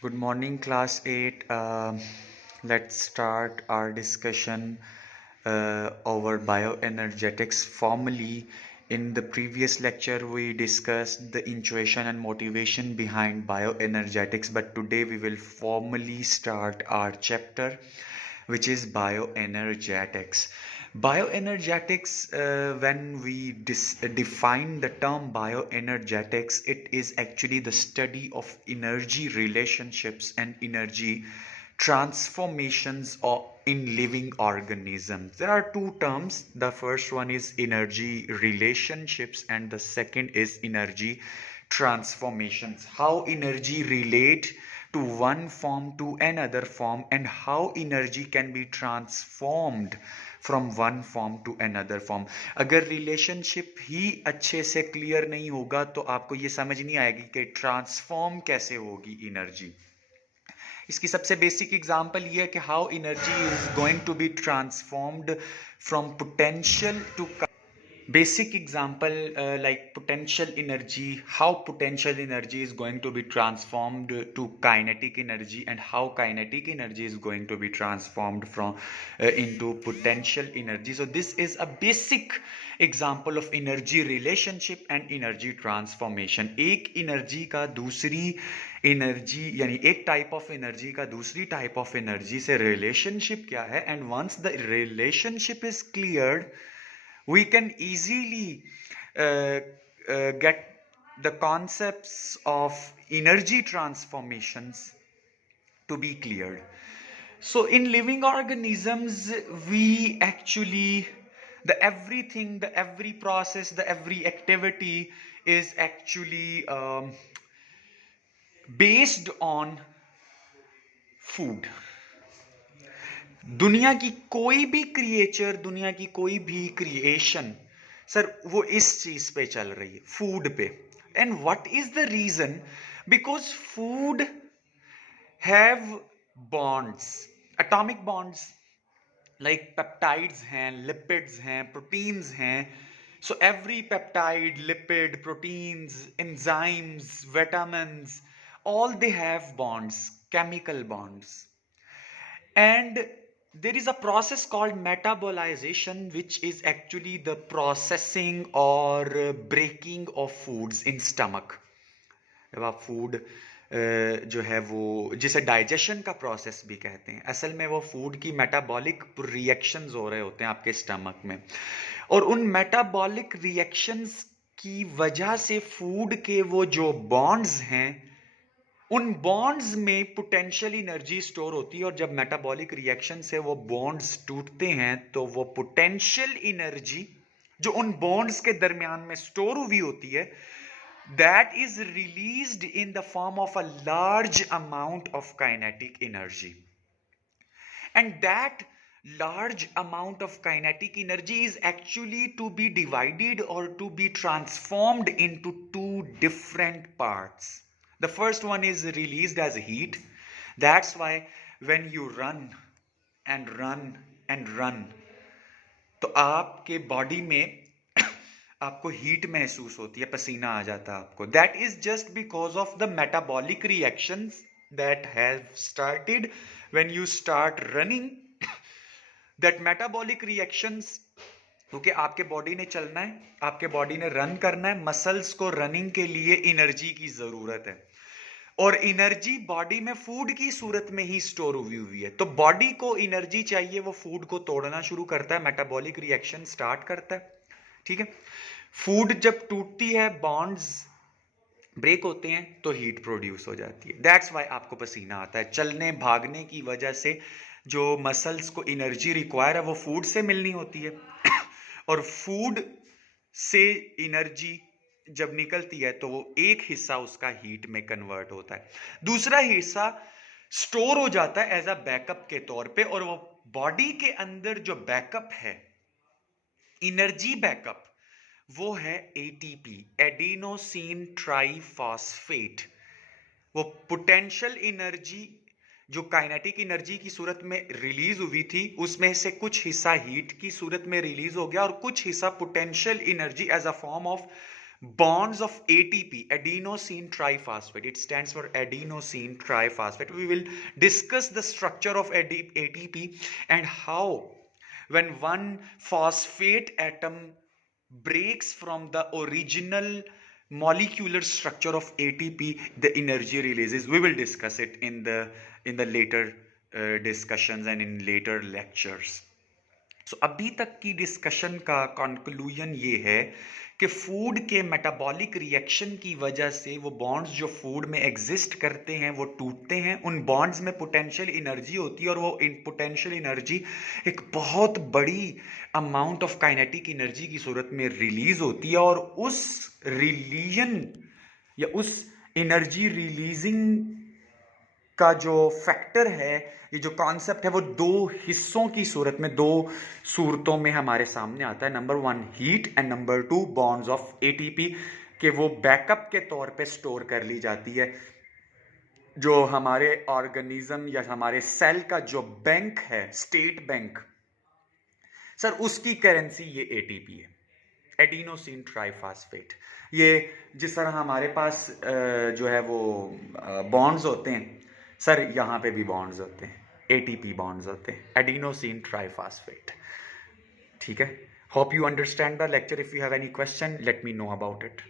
Good morning, class 8. Let's start our discussion over bioenergetics. Formally, in the previous lecture, we discussed the intuition and motivation behind bioenergetics, but today we will formally start our chapter, which is bioenergetics. Bioenergetics, when we define the term bioenergetics, it is actually the study of energy relationships and energy transformations in living organisms. There are two terms. The first one is energy relationships, and the second is energy transformations. How energy relate to one form to another form, and how energy can be transformed from one form to another form. अगर relationship ही अच्छे से clear नहीं होगा तो आपको ये समझ नहीं आएगी कि ट्रांसफॉर्म कैसे होगी एनर्जी. इसकी सबसे बेसिक एग्जांपल ये है कि how energy is going to be transformed from potential to basic example, like potential energy, how potential energy is going to be transformed to kinetic energy, and how kinetic energy is going to be transformed from into potential energy. So this is a basic example of energy relationship and energy transformation. एक energy का दूसरी energy यानी एक type of energy का दूसरी type of energy से relationship क्या है, and once the relationship is cleared we can easily get the concepts of energy transformations to be cleared. So in living organisms, we actually, the everything, the every process, the every activity is actually based on food. दुनिया की कोई भी creature, दुनिया की कोई भी creation sir वो इस चीज पे चल रही है, फूड पे. And what is the reason? Because food have bonds, atomic bonds, like peptides हैं, लिपिड्स हैं, प्रोटीन्स हैं. So every peptide, lipid, proteins, enzymes, vitamins, all they have bonds, chemical bonds. And there is a process called metabolization, which is actually the processing or breaking of foods in stomach. जब आप food जो है वो जिसे digestion का process भी कहते हैं, असल में वो फूड की मेटाबॉलिक रिएक्शंस हो रहे होते हैं आपके स्टमक में, और उन मेटाबॉलिक रिएक्शंस की वजह से फूड के वो जो बॉन्ड्स हैं, उन बॉन्ड्स में पोटेंशियल एनर्जी स्टोर होती है. और जब मेटाबॉलिक रिएक्शन से वो बॉन्ड्स टूटते हैं तो वो पोटेंशियल एनर्जी जो उन बॉन्ड्स के दरमियान में स्टोर हुई होती है, that is released in the form of a large amount of kinetic energy. And that large amount of kinetic energy is actually to be divided or to be transformed into two different parts. The first one is released as heat. That's why when you run and run and run, तो आपके body में आपको heat महसूस होती है, पसीना आ जाता है आपको. That is just because of the metabolic reactions that have started when you start running. That metabolic reactions, क्योंकि आपके बॉडी ने चलना है, आपके बॉडी ने रन करना है, मसल्स को रनिंग के लिए एनर्जी की जरूरत है, और एनर्जी बॉडी में फूड की सूरत में ही स्टोर हुई है. तो बॉडी को एनर्जी चाहिए, वो फूड को तोड़ना शुरू करता है, मेटाबॉलिक रिएक्शन स्टार्ट करता है. ठीक है, फूड जब टूटती है, बॉन्ड्स ब्रेक होते हैं, तो हीट प्रोड्यूस हो जाती है. दैट्स वाई आपको पसीना आता है. चलने भागने की वजह से जो मसल्स को एनर्जी रिक्वायर है वो फूड से मिलनी होती है, और फूड से एनर्जी जब निकलती है तो वो एक हिस्सा उसका हीट में कन्वर्ट होता है, दूसरा हिस्सा स्टोर हो जाता है एज अ बैकअप के तौर पे. और वो बॉडी के अंदर जो बैकअप है, एनर्जी बैकअप, वो है एटीपी, एडिनोसिन ट्राइफॉस्फेट. वो पोटेंशियल एनर्जी जो काइनेटिक एनर्जी की सूरत में रिलीज हुई थी, उसमें से कुछ हिस्सा हीट की सूरत में रिलीज हो गया और कुछ हिस्सा potential energy as a form of bonds of ATP, adenosine triphosphate. It stands for adenosine triphosphate. We will discuss the structure of ATP and how when one phosphate atom breaks from the original molecular structure of ATP, the energy releases. We will discuss it in the later discussions and in later lectures. सो अभी तक की discussion का conclusion ये है कि food के metabolic reaction की वजह से वो बॉन्ड्स जो फूड में एग्जिस्ट करते हैं वो टूटते हैं, उन बॉन्ड्स में पोटेंशियल एनर्जी होती है और वो पोटेंशियल एनर्जी एक बहुत बड़ी अमाउंट ऑफ काइनेटिक एनर्जी की सूरत में रिलीज होती है और उस रिलीजन या उस एनर्जी रिलीजिंग का जो फैक्टर है, ये जो कॉन्सेप्ट है वो दो हिस्सों की सूरत में, दो सूरतों में हमारे सामने आता है. Number 1 heat and number 2 bonds of ATP के वो बैकअप के तौर पे स्टोर कर ली जाती है. जो हमारे ऑर्गेनिज्म या हमारे सेल का जो बैंक है, स्टेट बैंक सर, उसकी करेंसी ये एटीपी है, एडिनोसिन ट्राइफॉस्फेट. ये जिस तरह हमारे पास जो है वो बॉन्ड्स होते हैं सर, यहाँ पे भी बॉन्ड्स होते हैं, एटीपी बॉन्ड्स होते हैं, एडिनोसिन ट्राइफॉस्फेट. ठीक है. Hope you understand the lecture. If you have any question let me know about it.